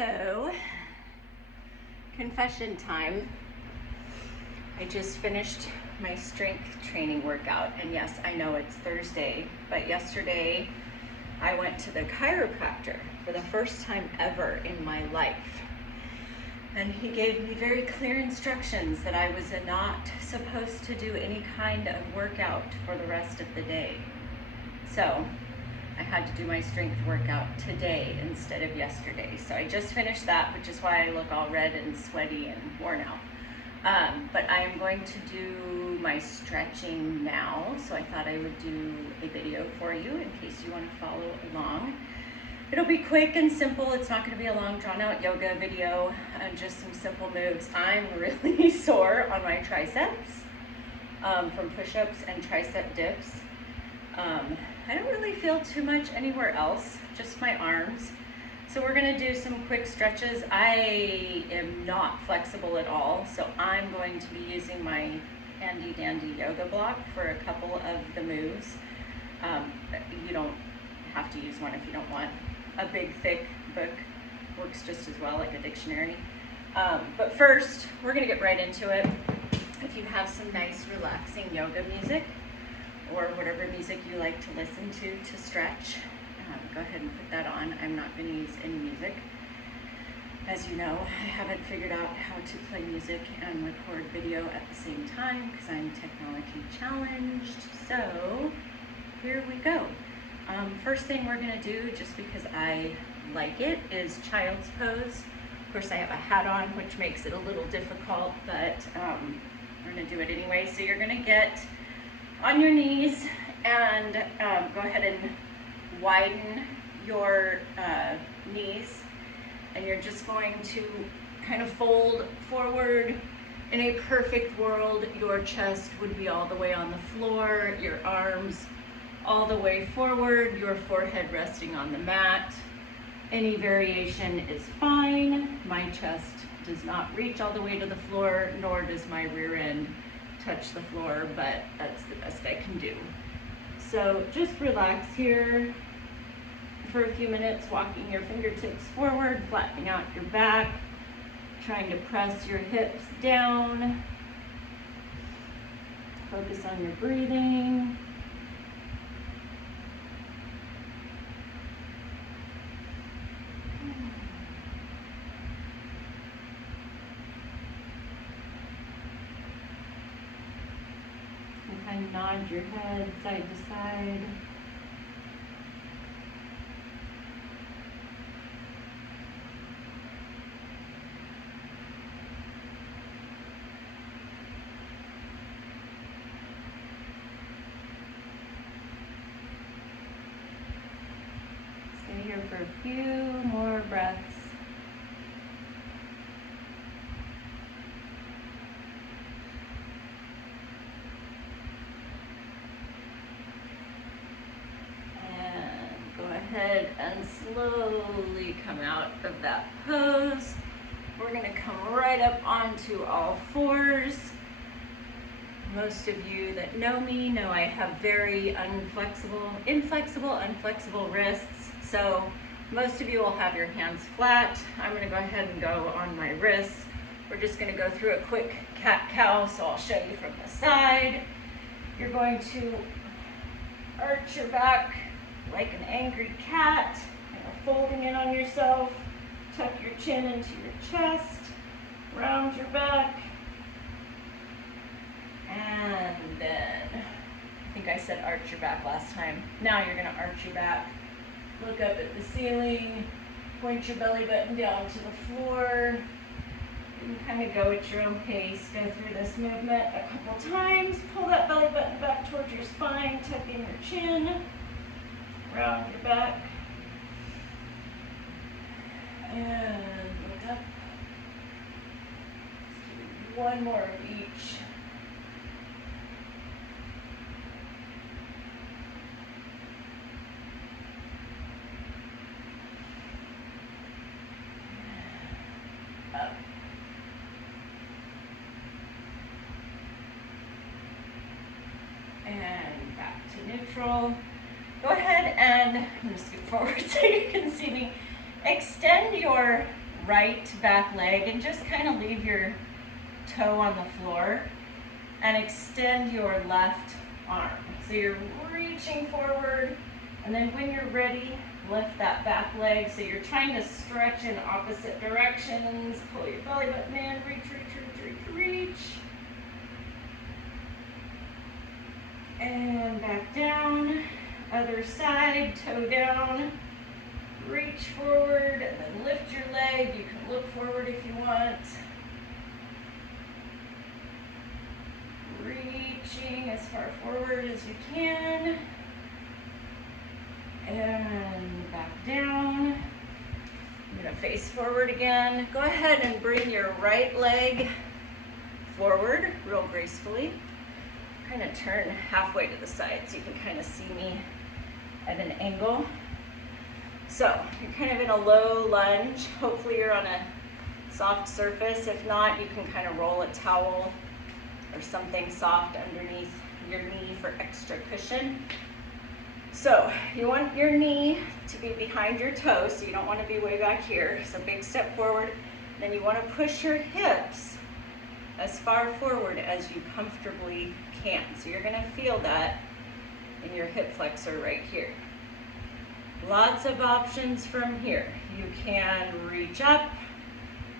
So, confession time. I just finished my strength training workout, and yes, I know it's Thursday, but yesterday I went to the chiropractor for the first time ever in my life. And he gave me very clear instructions that I was not supposed to do any kind of workout for the rest of the day. So I had to do my strength workout today instead of yesterday. So I just finished that, which is why I look all red and sweaty and worn out. But I am going to do my stretching now. So I thought I would do a video for you in case you want to follow along. It'll be quick and simple. It's not going to be a long drawn out yoga video, just some simple moves. I'm really sore on my triceps from push-ups and tricep dips. I don't really feel too much anywhere else, just my arms. So we're gonna do some quick stretches. I am not flexible at all, so I'm going to be using my handy dandy yoga block for a couple of the moves. You don't have to use one if you don't want. A big thick book works just as well, like a dictionary. But first, we're gonna get right into it. If you have some nice relaxing yoga music, or whatever music you like to listen to stretch, go ahead and put that on. I'm not going to use any music. As you know, I haven't figured out how to play music and record video at the same time because I'm technology challenged. So here we go. First thing we're going to do, just because I like it, is child's pose. Of course, I have a hat on, which makes it a little difficult, but we're going to do it anyway. So you're going to get on your knees and go ahead and widen your knees, and you're just going to kind of fold forward. In a perfect world, your chest would be all the way on the floor, your arms all the way forward, your forehead resting on the mat. Any variation is fine. My chest does not reach all the way to the floor, nor does my rear end touch the floor, but that's the best I can do. So just relax here for a few minutes, walking your fingertips forward, flattening out your back, trying to press your hips down. Focus on your breathing. And nod your head side to side. Stay here for a few more breaths. Head and slowly come out of that pose. We're going to come right up onto all fours. Most of you that know me know I have very inflexible wrists. So most of you will have your hands flat. I'm going to go ahead and go on my wrists. We're just going to go through a quick cat-cow, so I'll show you from the side. You're going to arch your back like an angry cat, folding in on yourself. Tuck your chin into your chest, round your back, and then, I think I said arch your back last time. Now you're gonna arch your back, look up at the ceiling, point your belly button down to the floor. You can kind of go at your own pace, go through this movement a couple times, pull that belly button back towards your spine, tuck in your chin, round your back, and look up. Let's do one more of each. Up. And back to neutral. Go ahead and, I'm going to scoot forward so you can see me. Extend your right back leg and just kind of leave your toe on the floor and extend your left arm. So you're reaching forward, and then when you're ready, lift that back leg. So you're trying to stretch in opposite directions. Pull your belly button in, reach, reach, reach, reach, reach. And back down. Other side, toe down. Reach forward and then lift your leg. You can look forward if you want. Reaching as far forward as you can. And back down. I'm going to face forward again. Go ahead and bring your right leg forward real gracefully. Kind of turn halfway to the side so you can kind of see me at an angle. So you're kind of in a low lunge. Hopefully you're on a soft surface. If not, you can kind of roll a towel or something soft underneath your knee for extra cushion. So you want your knee to be behind your toe, so you don't want to be way back here. So big step forward. Then you want to push your hips as far forward as you comfortably can. So you're going to feel that in your hip flexor right here. Lots of options from here. You can reach up.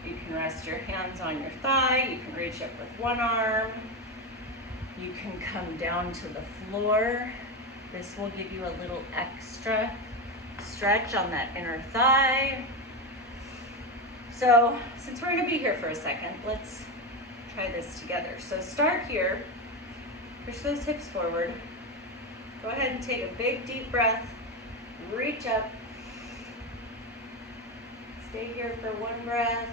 You can rest your hands on your thigh. You can reach up with one arm. You can come down to the floor. This will give you a little extra stretch on that inner thigh. So since we're going to be here for a second, let's try this together. So start here. Push those hips forward. Go ahead and take a big deep breath. Reach up. Stay here for one breath.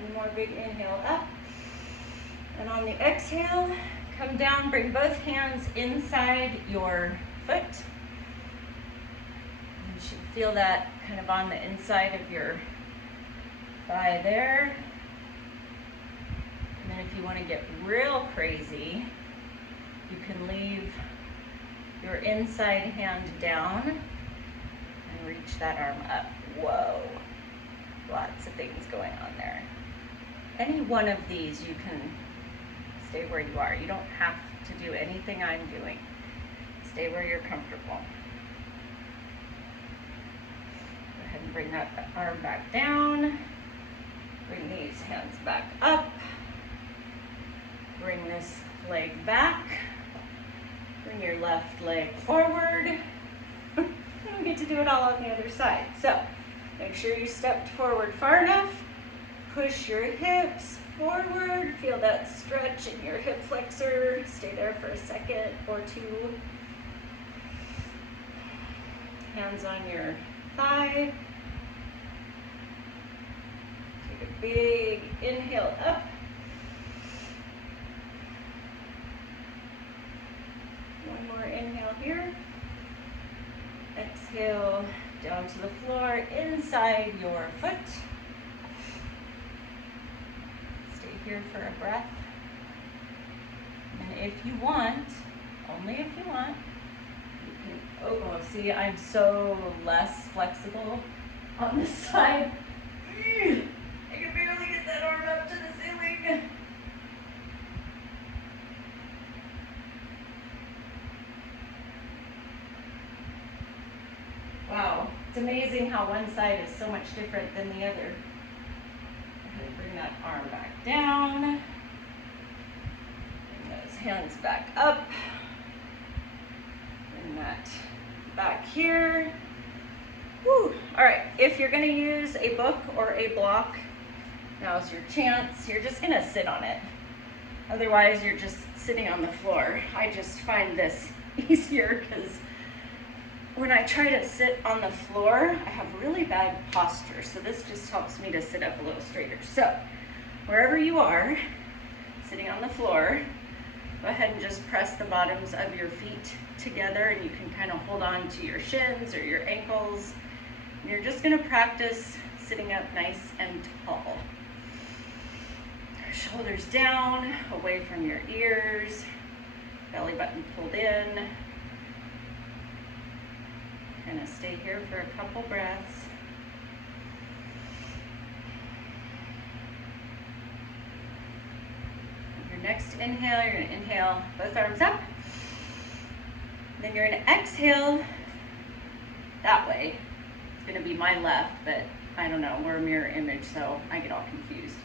One more big inhale up. And on the exhale, come down, bring both hands inside your foot. You should feel that kind of on the inside of your thigh there. And then if you want to get real crazy, you can leave your inside hand down and reach that arm up. Whoa, lots of things going on there. Any one of these, you can stay where you are. You don't have to do anything I'm doing. Stay where you're comfortable. Go ahead and bring that arm back down. Bring these hands back up. Bring this leg back. Bring your left leg forward. And we get to do it all on the other side. So make sure you stepped forward far enough. Push your hips forward. Feel that stretch in your hip flexor. Stay there for a second or two. Hands on your thigh. Take a big inhale up. One more inhale here. Exhale down to the floor inside your foot. Stay here for a breath. And if you want, only if you want, you can, oh, see, I'm so less flexible on this side. I can barely get that arm up to the ceiling. Wow, it's amazing how one side is so much different than the other. I'm going to bring that arm back down. Bring those hands back up. Bring that back here. Woo. All right, if you're going to use a book or a block, now's your chance. You're just going to sit on it. Otherwise, you're just sitting on the floor. I just find this easier because when I try to sit on the floor, I have really bad posture. So this just helps me to sit up a little straighter. So wherever you are, sitting on the floor, go ahead and just press the bottoms of your feet together, and you can kind of hold on to your shins or your ankles. And you're just going to practice sitting up nice and tall. Shoulders down, away from your ears, belly button pulled in. Kind of stay here for a couple breaths. Your next inhale, you're gonna inhale both arms up. Then you're gonna exhale that way. It's gonna be my left, but I don't know, we're a mirror image, so I get all confused.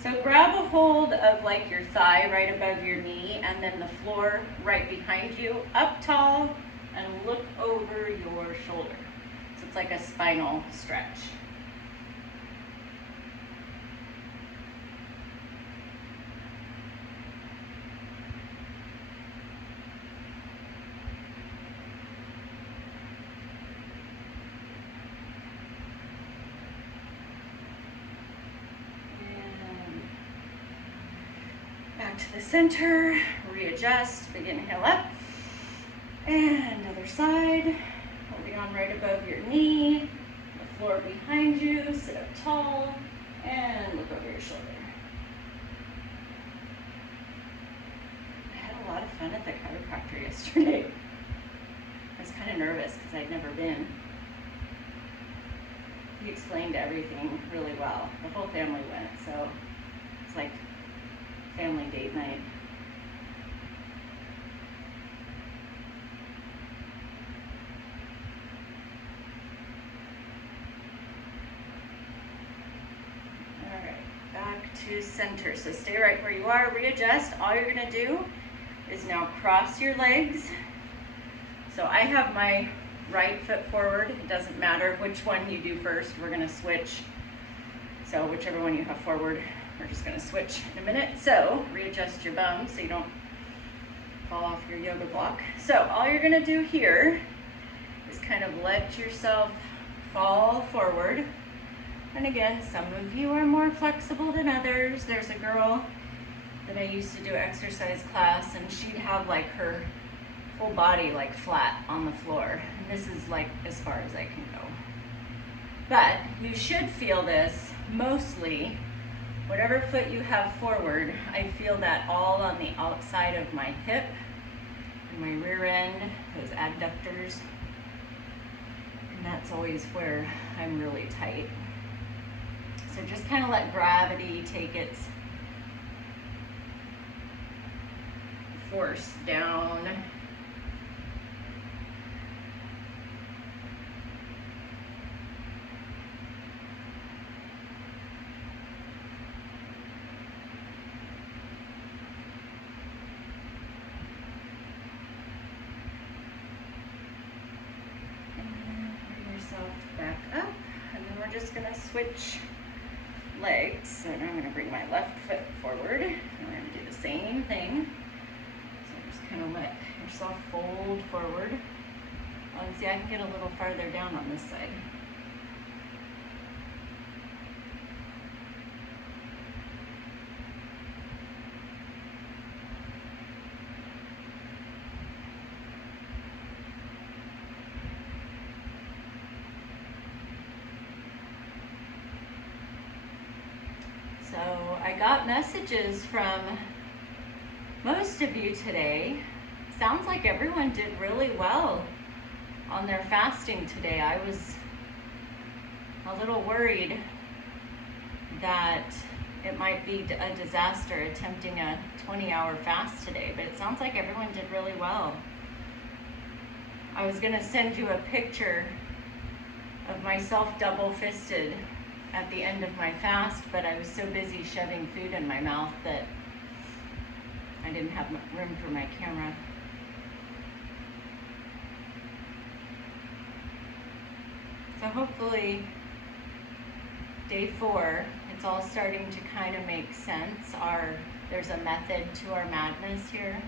So grab a hold of like your thigh right above your knee and then the floor right behind you, up tall, and look over your shoulder. So it's like a spinal stretch. Back to the center, readjust, big inhale up, and other side, holding on right above your knee, the floor behind you, sit up tall, and look over your shoulder. I had a lot of fun at the chiropractor yesterday. I was kind of nervous because I'd never been. He explained everything really well. The whole family went, so it's like family date night. All right, back to center. So stay right where you are, readjust. All you're gonna do is now cross your legs. So I have my right foot forward. It doesn't matter which one you do first. We're gonna switch. So whichever one you have forward, we're just gonna switch in a minute. So readjust your bum so you don't fall off your yoga block. So all you're gonna do here is kind of let yourself fall forward. And again, some of you are more flexible than others. There's a girl that I used to do exercise class and she'd have like her whole body like flat on the floor. And this is like as far as I can go. But you should feel this mostly, whatever foot you have forward, I feel that all on the outside of my hip and my rear end, those adductors. And that's always where I'm really tight. So just kind of let gravity take its force down. Back up, and then we're just gonna switch legs. And I'm gonna bring my left foot forward, and we're gonna do the same thing. So just kind of let yourself fold forward. Oh, and see, I can get a little farther down on this side. So I got messages from most of you today. Sounds like everyone did really well on their fasting today. I was a little worried that it might be a disaster attempting a 20-hour fast today, but it sounds like everyone did really well. I was gonna send you a picture of myself double-fisted at the end of my fast, but I was so busy shoving food in my mouth that I didn't have room for my camera. So hopefully day 4, it's all starting to kind of make sense. There's a method to our madness here.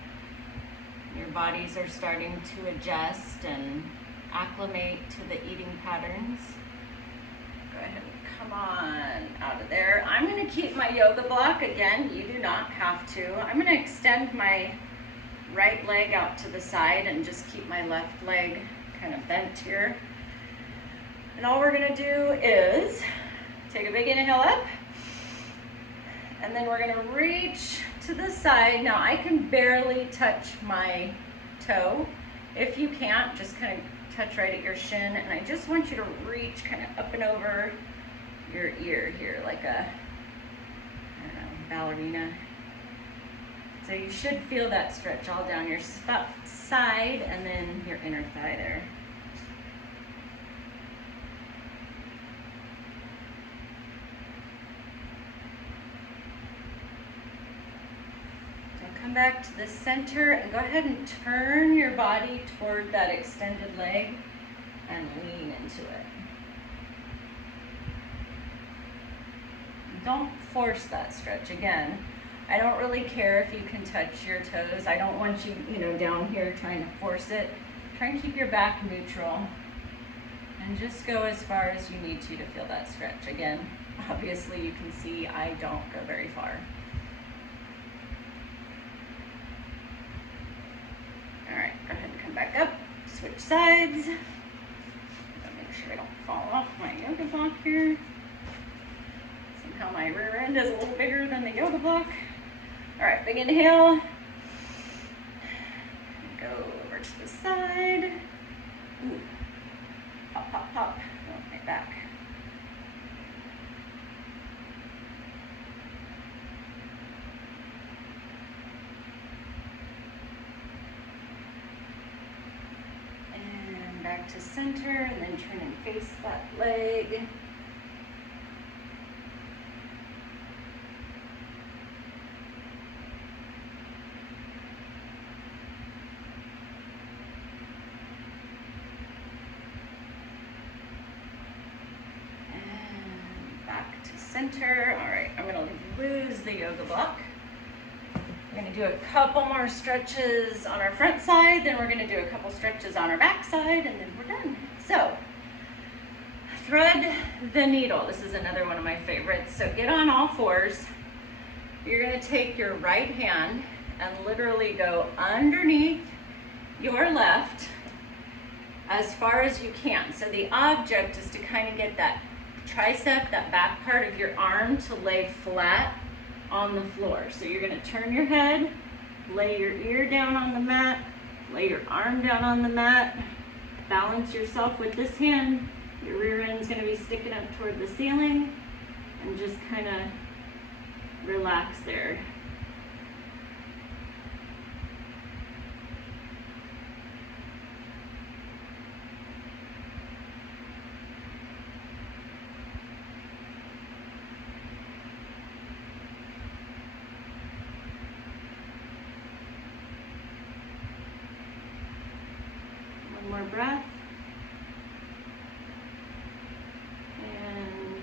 Your bodies are starting to adjust and acclimate to the eating patterns. Go ahead and come on out of there. I'm gonna keep my yoga block. Again, you do not have to. I'm gonna extend my right leg out to the side and just keep my left leg kind of bent here. And all we're gonna do is take a big inhale up, and then we're gonna reach to the side. Now I can barely touch my toe. If you can't, just kind of touch right at your shin, and I just want you to reach kind of up and over your ear here, like a, I don't know, ballerina. So you should feel that stretch all down your side and then your inner thigh there. Come back to the center and go ahead and turn your body toward that extended leg and lean into it. Don't force that stretch. Again, I don't really care if you can touch your toes. I don't want you, down here trying to force it. Try and keep your back neutral and just go as far as you need to feel that stretch. Again, obviously you can see I don't go very far. All right, go ahead and come back up, switch sides. Make sure I don't fall off my yoga block here. Somehow my rear end is a little bigger than the yoga block. All right, big inhale. Go over to the side. Ooh. Pop, pop, pop. Oh, my back. Back to center, and then turn and face that leg. And back to center. All right, I'm going to lose the yoga block. We're going to do a couple more stretches on our front side, then we're going to do a couple stretches on our back side, and then we're done. So, thread the needle. This is another one of my favorites. So get on all fours. You're going to take your right hand and literally go underneath your left as far as you can. So the object is to kind of get that tricep, that back part of your arm, to lay flat on the floor. So you're going to turn your head, lay your ear down on the mat, lay your arm down on the mat, balance yourself with this hand. Your rear end's going to be sticking up toward the ceiling, and just kind of relax there. More breath, and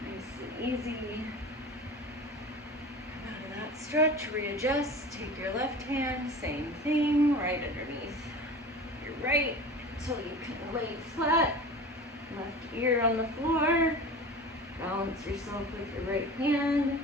nice and easy. Come out of that stretch, readjust, take your left hand, same thing, right underneath your right, so you can lay flat, left ear on the floor, balance yourself with your right hand.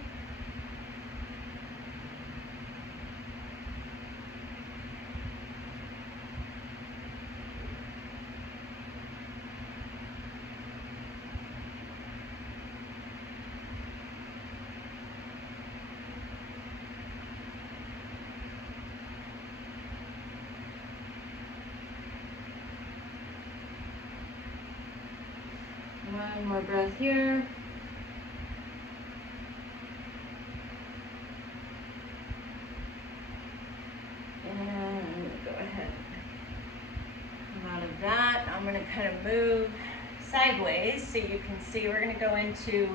One more breath here. And I'm going to go ahead and come out of that. I'm going to kind of move sideways so you can see we're going to go into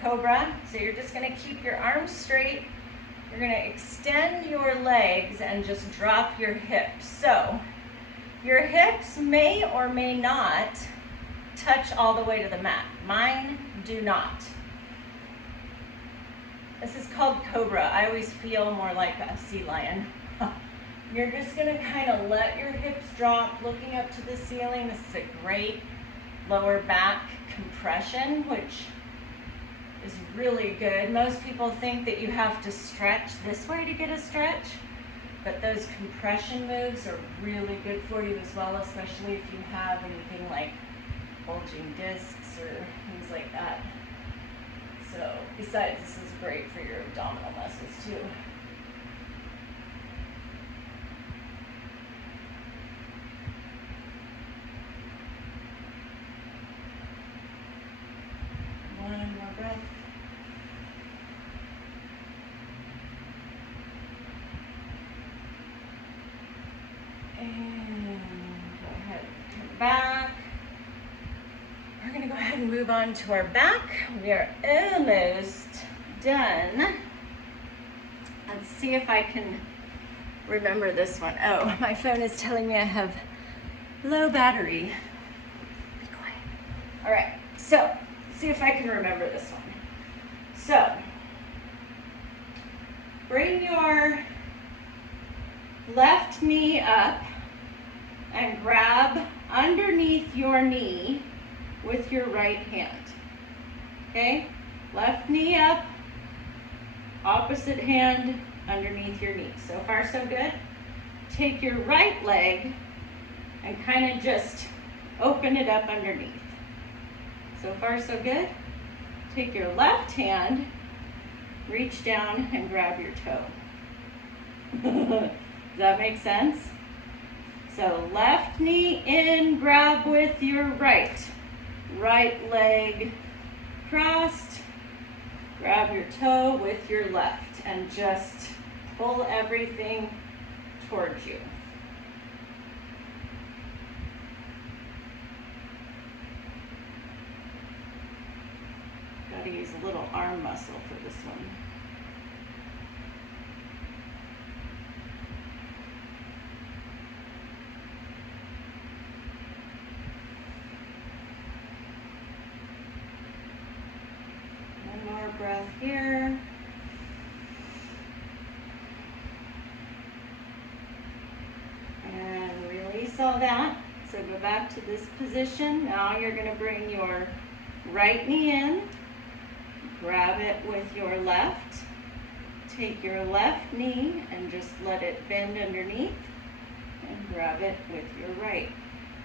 Cobra. So you're just going to keep your arms straight. You're going to extend your legs and just drop your hips. So your hips may or may not touch all the way to the mat. Mine do not. This is called Cobra. I always feel more like a sea lion. You're just gonna kind of let your hips drop, looking up to the ceiling. This is a great lower back compression, which is really good. Most people think that you have to stretch this way to get a stretch, but those compression moves are really good for you as well, especially if you have anything like bulging discs or things like that. So besides, this is great for your abdominal muscles too. back. We're gonna go ahead and move on to our back. We are almost done. Let's see if I can remember this one. Oh, my phone is telling me I have low battery. Be quiet. All right, so see if I can remember this one. So, bring your left knee up and grab underneath your knee with your right hand. Okay? Left knee up, opposite hand underneath your knee. So far, so good. Take your right leg and kind of just open it up underneath. So far, so good. Take your left hand, reach down and grab your toe. Does that make sense? So left knee in, grab with your right. Right leg crossed, grab your toe with your left and just pull everything towards you. Got to use a little arm muscle for this one. Breath here. And release all that. So go back to this position. Now you're going to bring your right knee in, grab it with your left. Take your left knee and just let it bend underneath and grab it with your right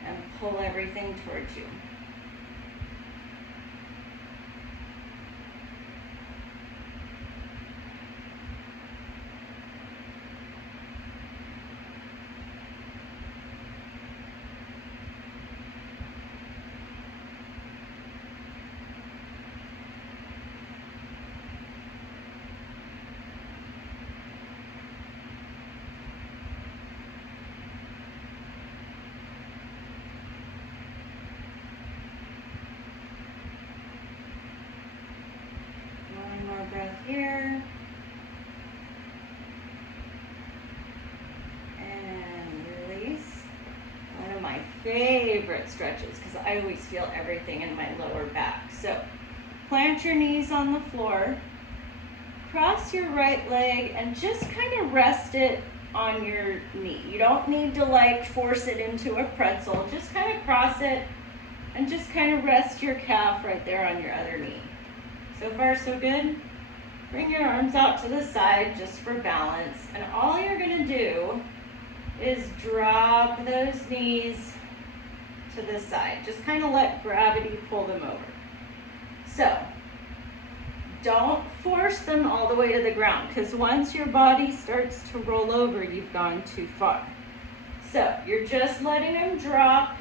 and pull everything towards you. Breath here. And release. One of my favorite stretches because I always feel everything in my lower back. So plant your knees on the floor, cross your right leg and just kind of rest it on your knee. You don't need to like force it into a pretzel. Just kind of cross it and just kind of rest your calf right there on your other knee. So far, so good. Bring your arms out to the side just for balance. And all you're going to do is drop those knees to the side. Just kind of let gravity pull them over. So, don't force them all the way to the ground because once your body starts to roll over, you've gone too far. So, you're just letting them drop.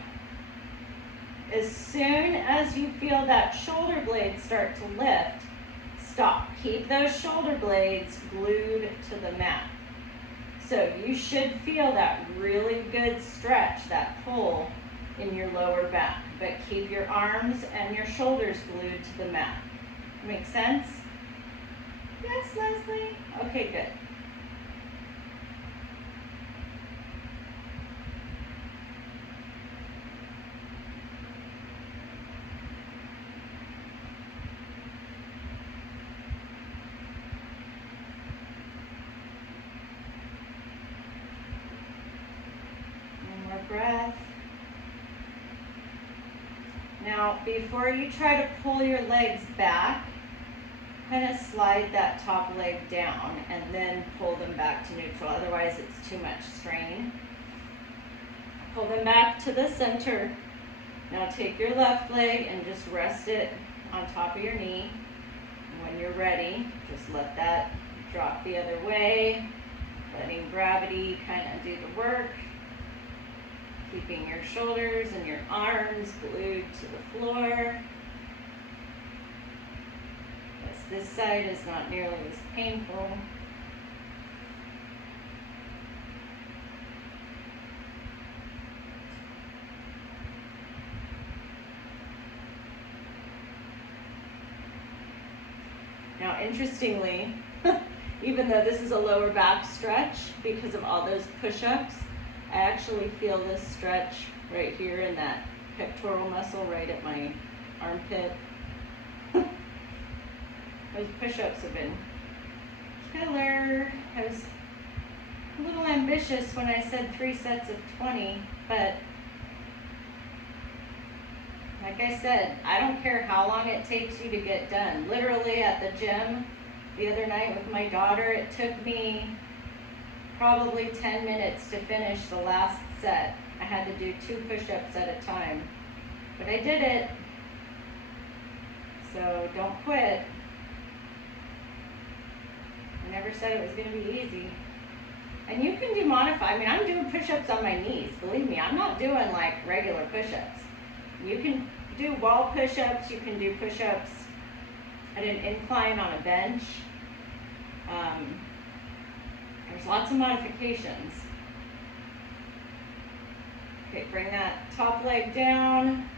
As soon as you feel that shoulder blades start to lift, stop. Keep those shoulder blades glued to the mat. So you should feel that really good stretch, that pull in your lower back. But keep your arms and your shoulders glued to the mat. Make sense? Yes, Leslie? Okay, good. Breath. Now, before you try to pull your legs back, kind of slide that top leg down and then pull them back to neutral. Otherwise, it's too much strain. Pull them back to the center. Now take your left leg and just rest it on top of your knee. And when you're ready, just let that drop the other way, letting gravity kind of do the work. Keeping your shoulders and your arms glued to the floor. Yes, this side is not nearly as painful. Now, interestingly, even though this is a lower back stretch because of all those push-ups, I actually feel this stretch right here in that pectoral muscle right at my armpit. Those push-ups have been killer. I was a little ambitious when I said 3 sets of 20, but like I said, I don't care how long it takes you to get done. Literally at the gym the other night with my daughter, it took me probably 10 minutes to finish the last set. I had to do 2 push-ups at a time, but I did it. So don't quit. I never said it was going to be easy. And you can do modified. I mean, I'm doing push-ups on my knees. Believe me, I'm not doing like regular push-ups. You can do wall push-ups. You can do push-ups at an incline on a bench. There's lots of modifications. Okay, bring that top leg down,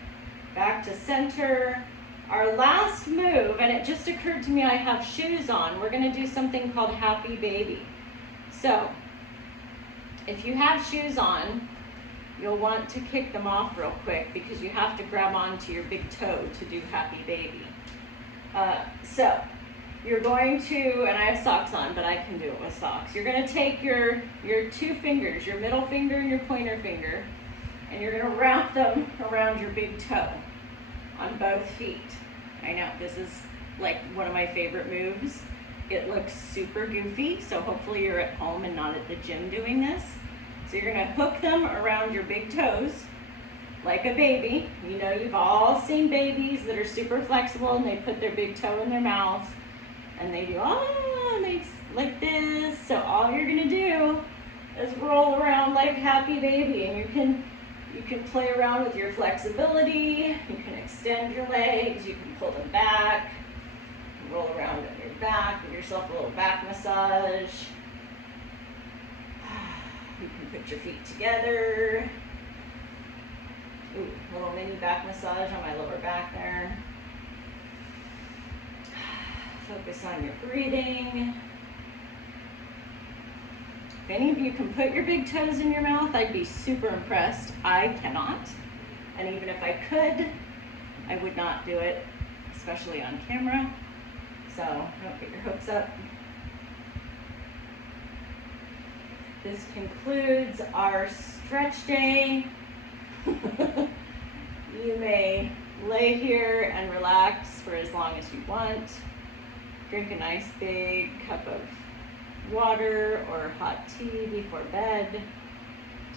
back to center. Our last move, and it just occurred to me I have shoes on. We're gonna do something called Happy Baby. So, if you have shoes on, you'll want to kick them off real quick because you have to grab onto your big toe to do Happy Baby. So, you're going to, and I have socks on, but I can do it with socks. You're gonna take your 2 fingers, your middle finger and your pointer finger, and you're gonna wrap them around your big toe on both feet. I know, this is like one of my favorite moves. It looks super goofy, so hopefully you're at home and not at the gym doing this. So you're gonna hook them around your big toes like a baby. You know, you've all seen babies that are super flexible and they put their big toe in their mouth and they do, and they like this. So all you're gonna do is roll around like Happy Baby, and you can play around with your flexibility. You can extend your legs, you can pull them back, roll around on your back, give yourself a little back massage. You can put your feet together. Ooh, little mini back massage on my lower back there. Focus on your breathing. If any of you can put your big toes in your mouth, I'd be super impressed. I cannot. And even if I could, I would not do it, especially on camera. So don't get your hooks up. This concludes our stretch day. You may lay here and relax for as long as you want. Drink a nice big cup of water or hot tea before bed.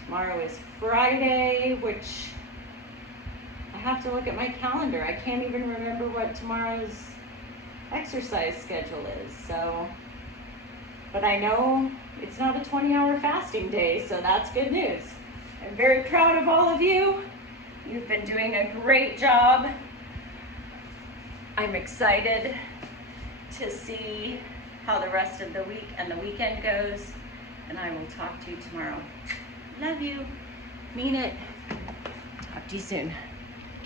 Tomorrow is Friday, which I have to look at my calendar. I can't even remember what tomorrow's exercise schedule is. So, but I know it's not a 20-hour fasting day, so that's good news. I'm very proud of all of you. You've been doing a great job. I'm excited to see how the rest of the week and the weekend goes, and I will talk to you tomorrow. Love you. Mean it. Talk to you soon.